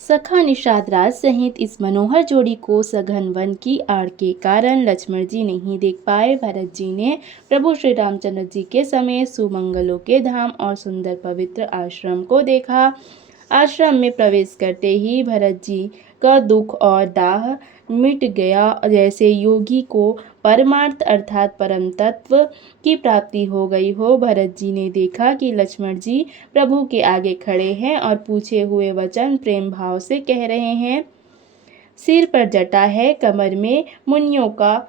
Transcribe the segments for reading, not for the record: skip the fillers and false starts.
सखा निषादराज सहित इस मनोहर जोड़ी को सघन वन की आड़ के कारण लक्ष्मण जी नहीं देख पाए। भरत जी ने प्रभु श्री रामचंद्र जी के समेत सुमंगलों के धाम और सुंदर पवित्र आश्रम को देखा। आश्रम में प्रवेश करते ही भरत जी का दुख और दाह मिट गया, जैसे योगी को परमार्थ अर्थात परम तत्व की प्राप्ति हो गई हो। भरत जी ने देखा कि लक्ष्मण जी प्रभु के आगे खड़े हैं और पूछे हुए वचन प्रेम भाव से कह रहे हैं। सिर पर जटा है, कमर में मुनियों का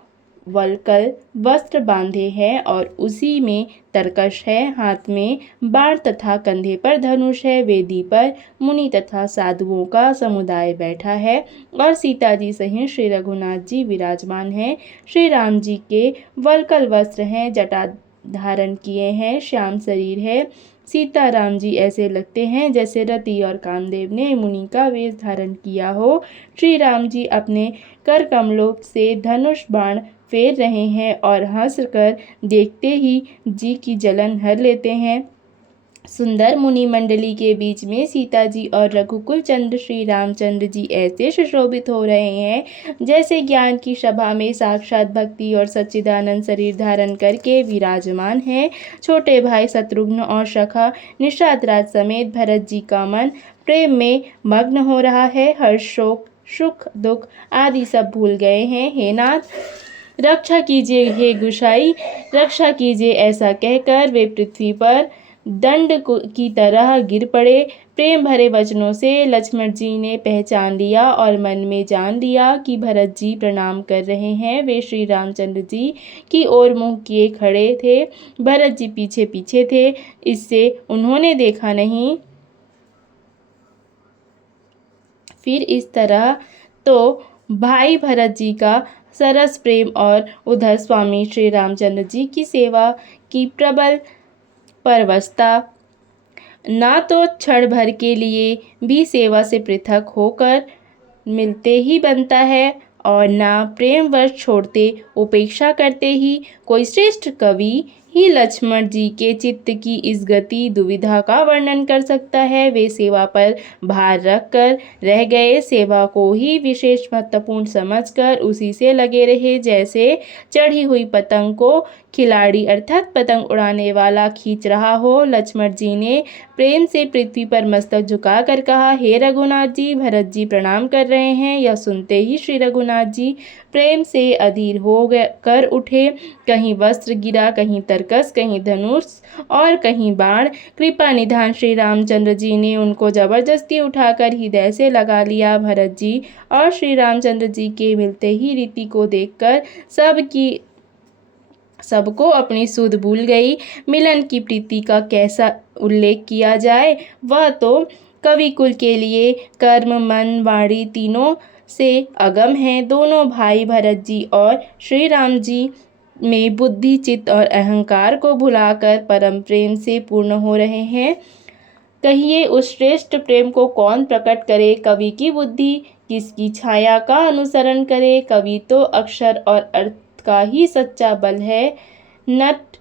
वलकल वस्त्र बांधे हैं और उसी में तरकश है, हाथ में बाण तथा कंधे पर धनुष है। वेदी पर मुनि तथा साधुओं का समुदाय बैठा है और सीता जी सहित श्री रघुनाथ जी विराजमान हैं। श्री राम जी के वलकल वस्त्र हैं, जटा धारण किए हैं, श्याम शरीर है। सीताराम जी ऐसे लगते हैं जैसे रति और कामदेव ने मुनि का वेश धारण किया हो। श्री राम जी अपने कर कमलों से धनुष बाण फेर रहे हैं और हंसकर देखते ही जी की जलन हर लेते हैं। सुंदर मुनि मंडली के बीच में सीता जी और रघुकुल चंद्र श्री रामचंद्र जी ऐसे सुशोभित हो रहे हैं जैसे ज्ञान की सभा में साक्षात भक्ति और सच्चिदानंद शरीर धारण करके विराजमान हैं। छोटे भाई शत्रुघ्न और सखा निषादराज समेत भरत जी का मन प्रेम में मग्न हो रहा है। हर्ष, शोक, सुख, दुख आदि सब भूल गए हैं। हे नाथ, रक्षा कीजिए, हे गुसाई रक्षा कीजिए, ऐसा कहकर वे पृथ्वी पर दंड की तरह गिर पड़े। प्रेम भरे वचनों से लक्ष्मण जी ने पहचान लिया और मन में जान लिया कि भरत जी प्रणाम कर रहे हैं। वे श्री रामचंद्र जी की ओर मुंह किए खड़े थे। भरत जी पीछे पीछे थे, इससे उन्होंने देखा नहीं। फिर इस तरह तो भाई भरत जी का सरस प्रेम और उधर स्वामी श्री रामचंद्र जी की सेवा की प्रबल परवशता, ना तो क्षण भर के लिए भी सेवा से पृथक होकर मिलते ही बनता है और ना प्रेमवश छोड़ते उपेक्षा करते ही। कोई श्रेष्ठ कवि ही लक्ष्मण जी के चित्त की इस गति दुविधा का वर्णन कर सकता है। वे सेवा पर भार रख कर रह गए, सेवा को ही विशेष महत्वपूर्ण समझकर उसी से लगे रहे, जैसे चढ़ी हुई पतंग को खिलाड़ी अर्थात पतंग उड़ाने वाला खींच रहा हो। लक्ष्मण जी ने प्रेम से पृथ्वी पर मस्तक झुकाकर कहा, हे रघुनाथ जी, भरत जी प्रणाम कर रहे हैं। यह सुनते ही श्री रघुनाथ जी प्रेम से अधीर हो कर उठे। कहीं वस्त्र गिरा, कहीं तरकस, कहीं धनुष और कहीं बाण। कृपा निधान श्री रामचंद्र जी ने उनको जबरदस्ती उठाकर हृदय से लगा लिया। भरत जी और श्री रामचंद्र जी के मिलते ही रीति को देखकर सबको अपनी सुध भूल गई। मिलन की प्रीति का कैसा उल्लेख किया जाए, वह तो कवि कुल के लिए कर्म, मन, वाणी तीनों से अगम है। दोनों भाई भरत जी और श्री राम जी में बुद्धि, चित्त और अहंकार को भुलाकर परम प्रेम से पूर्ण हो रहे हैं। कहिए उस श्रेष्ठ प्रेम को कौन प्रकट करे? कवि की बुद्धि किसकी छाया का अनुसरण करे? कवि तो अक्षर और अर्थ का ही सच्चा बल है, नट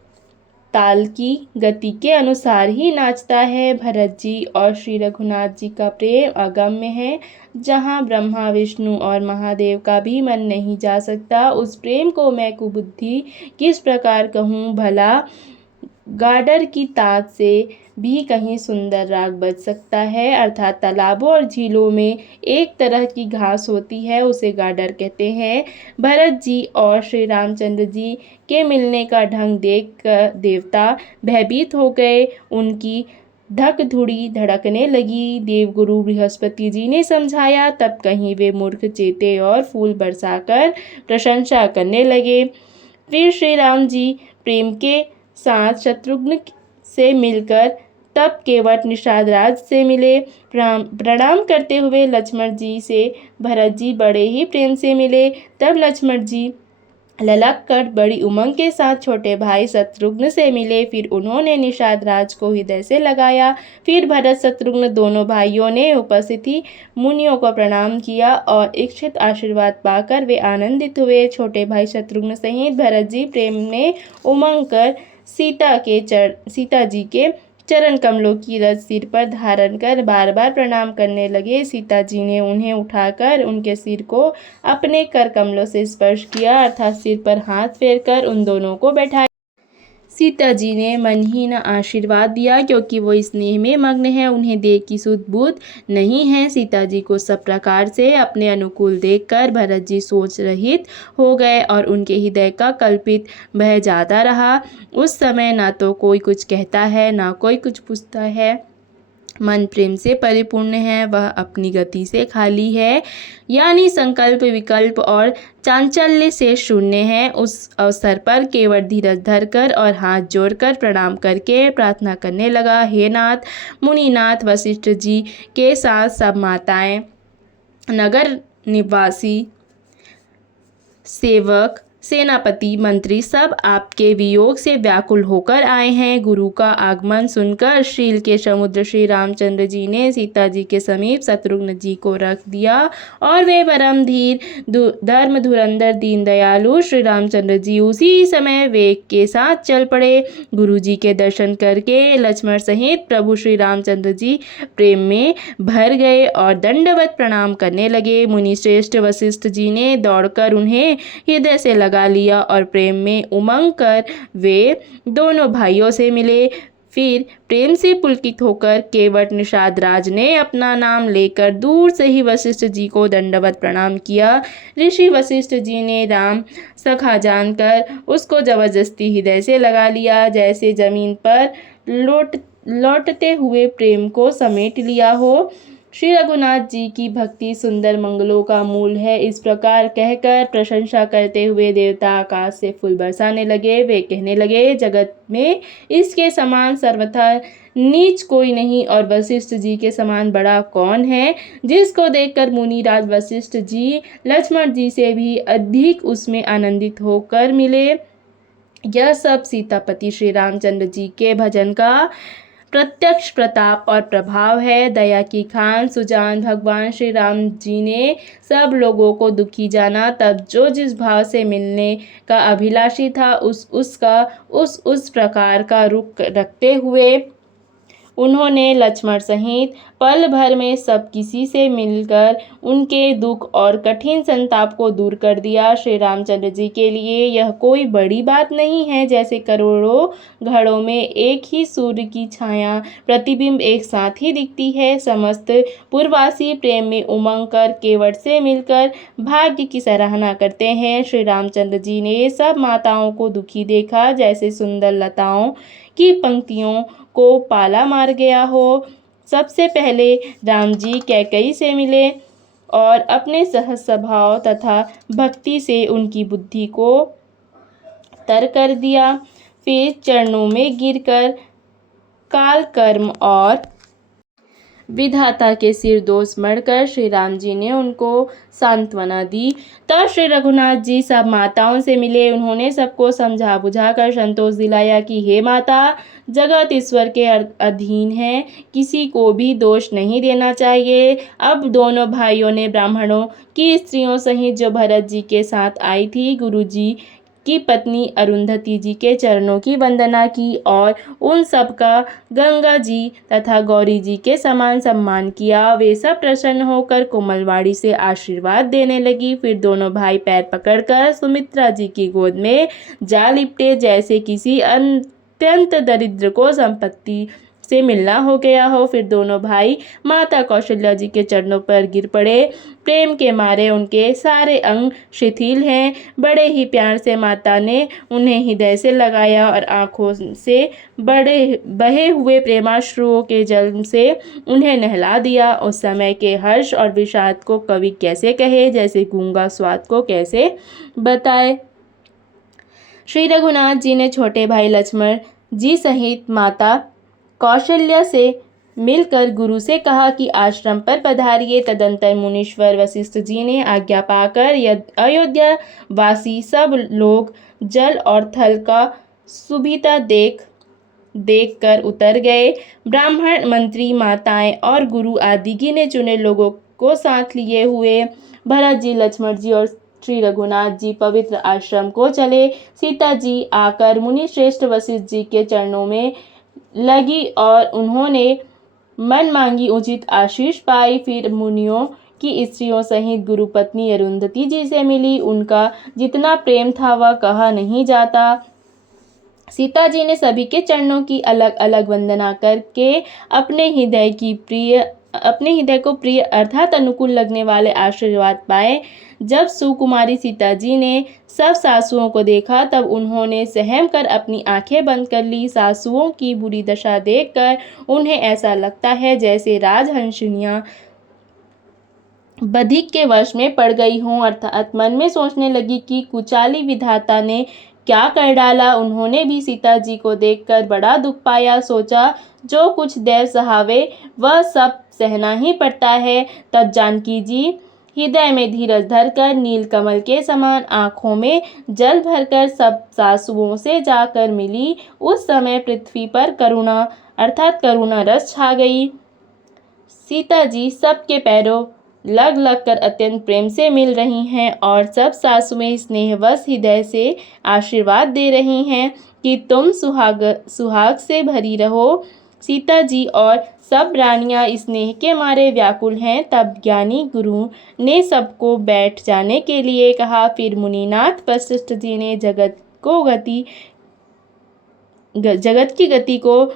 ताल की गति के अनुसार ही नाचता है। भरत जी और श्री रघुनाथ जी का प्रेम अगम्य है, जहाँ ब्रह्मा, विष्णु और महादेव का भी मन नहीं जा सकता। उस प्रेम को मैं कुबुद्धि किस प्रकार कहूँ भला? गाडर की ताक से भी कहीं सुंदर राग बज सकता है, अर्थात तालाबों और झीलों में एक तरह की घास होती है, उसे गाडर कहते हैं। भरत जी और श्री रामचंद्र जी के मिलने का ढंग देख कर देवता भयभीत हो गए। उनकी धक धुड़ी धड़कने लगी। देवगुरु बृहस्पति जी ने समझाया, तब कहीं वे मूर्ख चेते और फूल बरसाकर प्रशंसा करने लगे। फिर श्री राम जी प्रेम के साथ शत्रुघ्न से मिलकर तब केवट निषादराज से मिले। प्रणाम करते हुए लक्ष्मण जी से भरत जी बड़े ही प्रेम से मिले। तब लक्ष्मण जी ललक कर बड़ी उमंग के साथ छोटे भाई शत्रुघ्न से मिले। फिर उन्होंने निषादराज को हृदय से लगाया। फिर भरत शत्रुघ्न दोनों भाइयों ने उपस्थिति मुनियों को प्रणाम किया और इच्छित आशीर्वाद पाकर वे आनंदित हुए। छोटे भाई शत्रुघ्न सहित भरत जी प्रेम में उमंग कर सीता जी के चरण कमलों की रज सिर पर धारण कर बार बार प्रणाम करने लगे। सीता जी ने उन्हें उठाकर उनके सिर को अपने कर कमलों से स्पर्श किया, अर्थात सिर पर हाथ फेरकर उन दोनों को बैठाया। सीता जी ने मन ही न आशीर्वाद दिया, क्योंकि वो स्नेह में मग्न है, उन्हें देह की सुध बुध नहीं है। सीता जी को सब प्रकार से अपने अनुकूल देखकर भरत जी सोच रहित हो गए और उनके हृदय का कल्पित बह जाता रहा। उस समय ना तो कोई कुछ कहता है, ना कोई कुछ पूछता है। मन प्रेम से परिपूर्ण है, वह अपनी गति से खाली है, यानी संकल्प विकल्प और चांचल्य से शून्य है। उस अवसर पर केवल धीरज धरकर और हाथ जोड़कर प्रणाम करके प्रार्थना करने लगा, हे नाथ, मुनिनाथ वशिष्ठ जी के साथ सब माताएं, नगर निवासी, सेवक, सेनापति, मंत्री सब आपके वियोग से व्याकुल होकर आए हैं। गुरु का आगमन सुनकर शील के समुद्र श्री रामचंद्र जी ने सीता जी के समीप शत्रुघ्न जी को रख दिया और वे परम धीर, धर्म धुरंधर, दीन दयालु श्री रामचंद्र जी उसी समय वेग के साथ चल पड़े। गुरु जी के दर्शन करके लक्ष्मण सहित प्रभु श्री रामचंद्र जी प्रेम में भर गए और दंडवत प्रणाम करने लगे। मुनि श्रेष्ठ वशिष्ठ जी ने दौड़कर उन्हें हृदय से लगा लिया और प्रेम में उमंग कर वे दोनों भाइयों से मिले। फिर प्रेम से पुलकित होकर केवट निषाद राज ने अपना नाम लेकर दूर से ही वशिष्ठ जी को दंडवत प्रणाम किया। ऋषि वशिष्ठ जी ने राम सखा जानकर उसको जबरदस्ती हृदय से लगा लिया, जैसे जमीन पर लौटते हुए प्रेम को समेट लिया हो। श्री रघुनाथ जी की भक्ति सुंदर मंगलों का मूल है। इस प्रकार कहकर प्रशंसा करते हुए देवता आकाश से फूल बरसाने लगे। वे कहने लगे, जगत में इसके समान सर्वथा नीच कोई नहीं और वशिष्ठ जी के समान बड़ा कौन है, जिसको देखकर मुनिराज वशिष्ठ जी लक्ष्मण जी से भी अधिक उसमें आनंदित होकर मिले। यह सब सीतापति श्री रामचंद्र जी के भजन का प्रत्यक्ष प्रताप और प्रभाव है। दया की खान सुजान भगवान श्री राम जी ने सब लोगों को दुखी जाना, तब जो जिस भाव से मिलने का अभिलाषी था उस प्रकार का रुख रखते हुए उन्होंने लक्ष्मण सहित पल भर में सब किसी से मिलकर उनके दुख और कठिन संताप को दूर कर दिया। श्री रामचंद्र जी के लिए यह कोई बड़ी बात नहीं है। जैसे करोड़ों घड़ों में एक ही सूर्य की छाया प्रतिबिंब एक साथ ही दिखती है। समस्त पूर्ववासी प्रेम में उमंग कर केवट से मिलकर भाग्य की सराहना करते हैं। श्री रामचंद्र जी ने सब माताओं को दुखी देखा, जैसे सुंदर लताओं की पंक्तियों को पाला मार गया हो। सबसे पहले राम जी कैकेयी से मिले और अपने सहज स्वभाव तथा भक्ति से उनकी बुद्धि को तर कर दिया। फिर चरणों में गिरकर काल कर्म और विधाता के सिर दोष मढ़कर श्री राम जी ने उनको सांत्वना दी। तब श्री रघुनाथ जी सब माताओं से मिले। उन्होंने सबको समझा बुझाकर संतोष दिलाया कि हे माता, जगत ईश्वर के अधीन है, किसी को भी दोष नहीं देना चाहिए। अब दोनों भाइयों ने ब्राह्मणों की स्त्रियों सहित जो भरत जी के साथ आई थी, गुरु जी की पत्नी अरुंधति जी के चरणों की वंदना की और उन सब का गंगा जी तथा गौरी जी के समान सम्मान किया। वे सब प्रसन्न होकर कोमलवाड़ी से आशीर्वाद देने लगी। फिर दोनों भाई पैर पकड़कर सुमित्रा जी की गोद में जा लिपटे, जैसे किसी अत्यंत दरिद्र को संपत्ति से मिलना हो गया हो। फिर दोनों भाई माता कौशल्या जी के चरणों पर गिर पड़े। प्रेम के मारे उनके सारे अंग शिथिल हैं। बड़े ही प्यार से माता ने उन्हें हृदय से लगाया और आंखों से बहे हुए प्रेमाश्रुओं के जल से उन्हें नहला दिया। उस समय के हर्ष और विषाद को कवि कैसे कहे, जैसे गूंगा स्वाद को कैसे बताए। श्री रघुनाथ जी ने छोटे भाई लक्ष्मण जी सहित माता कौशल्या से मिलकर गुरु से कहा कि आश्रम पर पधारिए। तदंतर मुनीश्वर वशिष्ठ जी ने आज्ञा पाकर अयोध्या वासी सब लोग जल और थल का सुविधा देख कर उतर गए। ब्राह्मण, मंत्री, माताएं और गुरु आदि गिने चुने लोगों को साथ लिए हुए भरत जी, लक्ष्मण जी और श्री रघुनाथ जी पवित्र आश्रम को चले। सीता जी आकर मुनि श्रेष्ठ वशिष्ठ जी के चरणों में लगी और उन्होंने मन मांगी उचित आशीष पाई। फिर मुनियों की स्त्रियों सहित गुरुपत्नी अरुंधति जी से मिली। उनका जितना प्रेम था वह कहा नहीं जाता। सीता जी ने सभी के चरणों की अलग अलग वंदना करके अपने हृदय को प्रिय अर्थात अनुकूल लगने वाले आशीर्वाद पाए। जब सुकुमारी सीता जी ने सब सासुओं को देखा तब उन्होंने सहम कर अपनी आंखें बंद कर ली। सासुओं की बुरी दशा देखकर उन्हें ऐसा लगता है जैसे राजहंसिनियां बधिक के वश में पड़ गई हों, अर्थात मन में सोचने लगी कि कुचाली विधाता ने क्या कर डाला। उन्होंने भी सीता जी को देखकर बड़ा दुख पाया। सोचा जो कुछ देव सहावे वह सब सहना ही पड़ता है। तब जानकी जी हृदय में धीरज धरकर नीलकमल के समान आंखों में जल भरकर सब सासुओं से जाकर मिली। उस समय पृथ्वी पर करुणा अर्थात करुणा रस छा गई। सीता जी सबके पैरों लग लग कर अत्यंत प्रेम से मिल रही हैं और सब सासुएं स्नेहवश हृदय से आशीर्वाद दे रही हैं कि तुम सुहाग से भरी रहो। सीता जी और सब रानियां स्नेह के मारे व्याकुल हैं। तब ज्ञानी गुरु ने सबको बैठ जाने के लिए कहा। फिर मुनिनाथ वशिष्ठ जी ने जगत की गति को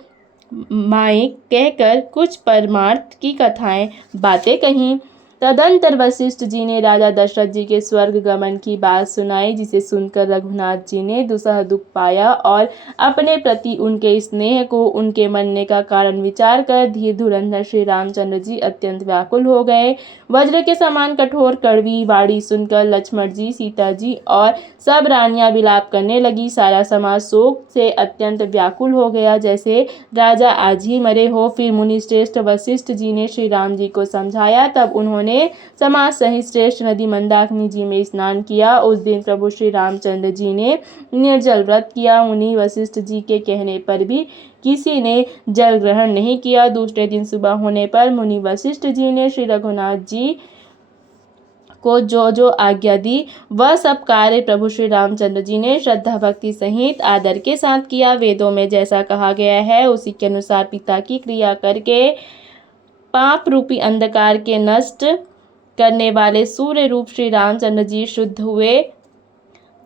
माई कहकर कुछ परमार्थ की कथाएं बातें कहीं। तदंतर वशिष्ठ जी ने राजा दशरथ जी के स्वर्ग गमन की बात सुनाई, जिसे सुनकर रघुनाथ जी ने दुसह दुख पाया और अपने प्रति उनके स्नेह को उनके मरने का कारण विचार कर धीर धुरंधर श्री रामचंद्र जी अत्यंत व्याकुल हो गए। वज्र के समान कठोर कड़वी वाणी सुनकर लक्ष्मण जी, सीता जी और सब रानियां विलाप करने लगी। सारा समाज शोक से अत्यंत व्याकुल हो गया, जैसे राजा आज ही मरे हो। फिर मुनि श्रेष्ठ वशिष्ठ जी ने श्री राम जी को समझाया। तब उन्होंने समाज सहित श्रेष्ठ नदी मंदाकिनी जी में स्नान किया। उस दिन प्रभु श्री रामचंद्र जी ने निर्जल व्रत किया। मुनि वशिष्ठ जी के कहने पर भी किसी ने जल ग्रहण नहीं किया। दूसरे दिन सुबह होने पर मुनि वशिष्ठ जी ने श्री रघुनाथ जी को जो जो आज्ञा दी वह सब कार्य प्रभु श्री रामचंद्र जी ने श्रद्धा भक्ति सहित आदर के साथ किया। वेदों में जैसा कहा गया है उसी के अनुसार पिता की क्रिया करके पाप रूपी अंधकार के नष्ट करने वाले सूर्य रूप श्री रामचंद्र जी शुद्ध हुए,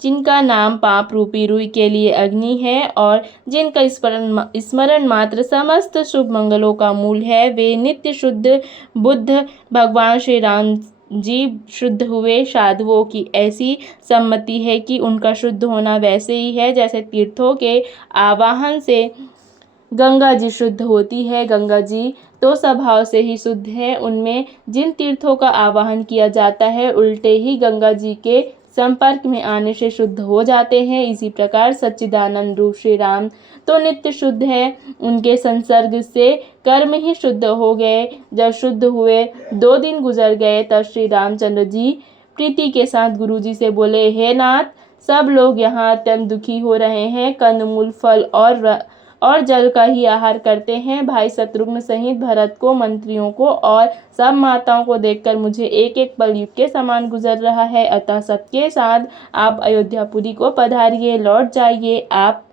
जिनका नाम पाप रूपी रुई के लिए अग्नि है और जिनका स्मरण मात्र समस्त शुभ मंगलों का मूल है। वे नित्य शुद्ध बुद्ध भगवान श्री राम जी शुद्ध हुए। साधुओं की ऐसी सम्मति है कि उनका शुद्ध होना वैसे ही है जैसे तीर्थों के आवाहन से गंगा जी शुद्ध होती है। गंगा जी तो स्वभाव से ही शुद्ध है, उनमें जिन तीर्थों का आवाहन किया जाता है उल्टे ही गंगा जी के संपर्क में आने से शुद्ध हो जाते हैं। इसी प्रकार सच्चिदानंद रूप श्री राम तो नित्य शुद्ध है, उनके संसर्ग से कर्म ही शुद्ध हो गए। जब शुद्ध हुए 2 दिन गुजर गए तब श्री रामचंद्र जी प्रीति के साथ गुरु जी से बोले, हे नाथ, सब लोग यहाँ अत्यंत दुखी हो रहे हैं, कंदमूल फल और जल का ही आहार करते हैं। भाई शत्रुघ्न सहित भरत को, मंत्रियों को और सब माताओं को देखकर मुझे एक एक पल युग के समान गुजर रहा है। अतः सबके साथ आप अयोध्यापुरी को पधारिए, लौट जाइए। आप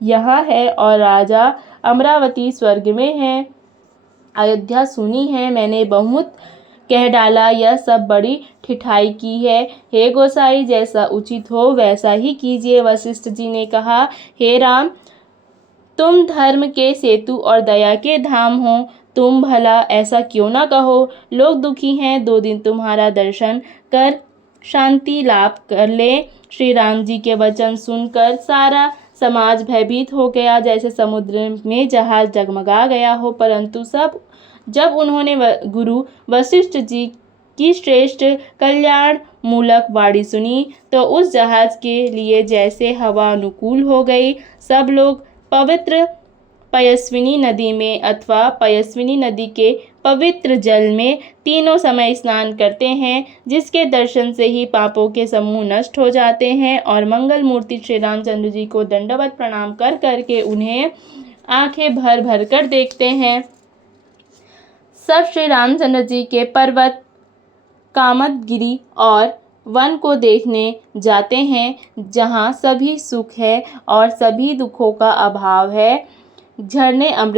यहाँ है और राजा अमरावती स्वर्ग में है। अयोध्या सुनी है, मैंने बहुत कह डाला, यह सब बड़ी ठिठाई की है। हे गोसाई, जैसा उचित हो वैसा ही कीजिए। वशिष्ठ जी ने कहा, हे राम, तुम धर्म के सेतु और दया के धाम हो, तुम भला ऐसा क्यों ना कहो। लोग दुखी हैं, 2 दिन तुम्हारा दर्शन कर शांति लाभ कर ले। श्री राम जी के वचन सुनकर सारा समाज भयभीत हो गया, जैसे समुद्र में जहाज जगमगा गया हो। परंतु जब उन्होंने गुरु वशिष्ठ जी की श्रेष्ठ कल्याण मूलक वाणी सुनी तो उस जहाज के लिए जैसे हवा अनुकूल हो गई। सब लोग पवित्र पयस्विनी नदी में अथवा पयस्विनी नदी के पवित्र जल में तीनों समय स्नान करते हैं, जिसके दर्शन से ही पापों के समूह नष्ट हो जाते हैं और मंगल मूर्ति श्री रामचंद्र जी को दंडवत प्रणाम कर करके उन्हें आंखें भर भर कर देखते हैं। सब श्री रामचंद्र जी के पर्वत कामदगिरी और वन को देखने जाते हैं, जहाँ सभी सुख है और सभी दुखों का अभाव है। झरने अमृत